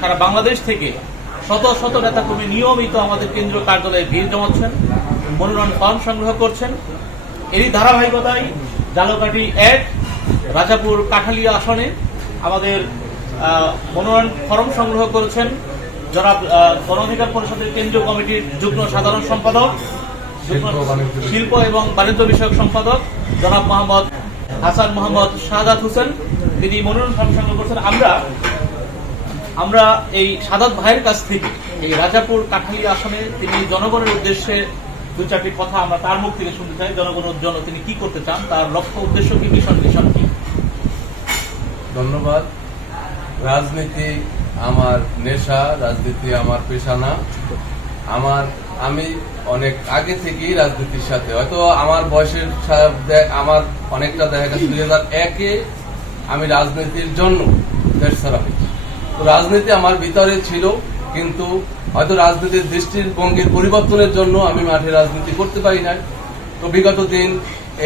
সারা বাংলাদেশ থেকে শত শত নেতাকর্মী নিয়মিত আমাদের কেন্দ্রীয় কার্যালয়ে ভিড় জমাচ্ছেন মনোনয়ন ফর্ম সংগ্রহ করছেন। এরই ধারাবাহিকতায় জালকাঠি এক রাজাপুর কাঠালিয়া আসনে আমাদের মনোনয়ন ফর্ম সংগ্রহ করেছেন। জনাব আহ, গণ অধিকার পরিষদের কেন্দ্রীয় কমিটির যুগ্ম সাধারণ সম্পাদক শিল্প এবং বাণিজ্য বিষয়ক সম্পাদক জনাব মোহাম্মদ হাসান মোহাম্মদ শাহাদাত হোসেন। তিনি মনোনয়ন ফর্ম সংগ্রহ করেছেন। আমরা আমরা এই সাদাত ভাইয়ের কাছ থেকে এই রাজাপুর কাঠালি আসনে তিনি জনগণের উদ্দেশ্যে দু চারটি কথা আমরা তার মুখ থেকে শুনতে চাই। জনগণের জন্য তিনি কি করতে চান, তার লক্ষ্য উদ্দেশ্য কি, মিশন মিশন কি? ধন্যবাদ। রাজনীতি আমার নেশা, রাজনীতি আমার পেশা না আমার আমি অনেক আগে থেকেই রাজনীতির সাথে। হয়তো আমার বয়সের আমার অনেকটা দেখা গেছে। দুই হাজার একে আমি রাজনীতির জন্য দেশ ছাড়া হয়েছি রাজনীতি আমার ভিতরে ছিল, কিন্তু হয়তো রাজনীতির দৃষ্টিভঙ্গির পরিবর্তনের জন্য আমি মাঠে রাজনীতি করতে পারি নাই। তো বিগত দিন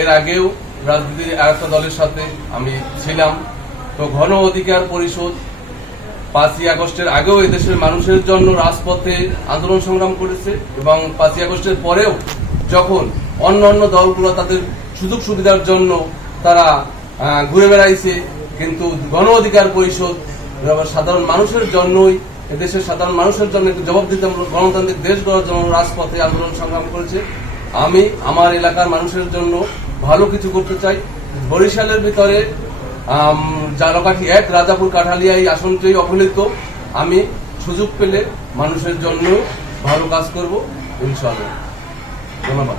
এর আগেও রাজনীতির একটা দলের সাথে আমি ছিলাম। তো ঘন অধিকার পরিষদ পাঁচই আগস্টের আগেও এদেশের মানুষের জন্য রাজপথে আন্দোলন সংগ্রাম করেছে এবং পাঁচই আগস্টের পরেও যখন অন্য অন্য দলগুলো তাদের সুযোগ সুবিধার জন্য তারা ঘুরে বেড়াইছে, কিন্তু গণ অধিকার পরিষদ সাধারণ মানুষের জন্যই দেশের সাধারণ মানুষের জন্য একটু একটি জবাবদিহিতামূলক গণতান্ত্রিক দেশ গড়ার জন্য রাজপথে আন্দোলন সংগ্রাম করেছে। আমি আমার এলাকার মানুষের জন্য ভালো কিছু করতে চাই। বরিশালের ভিতরে জালকাঠি এক, রাজাপুর কাঠালিয়া এই আসনটি অবহেলিত। আমি সুযোগ পেলে মানুষের জন্য ভালো কাজ করব। ইনশাআল্লাহ। ধন্যবাদ।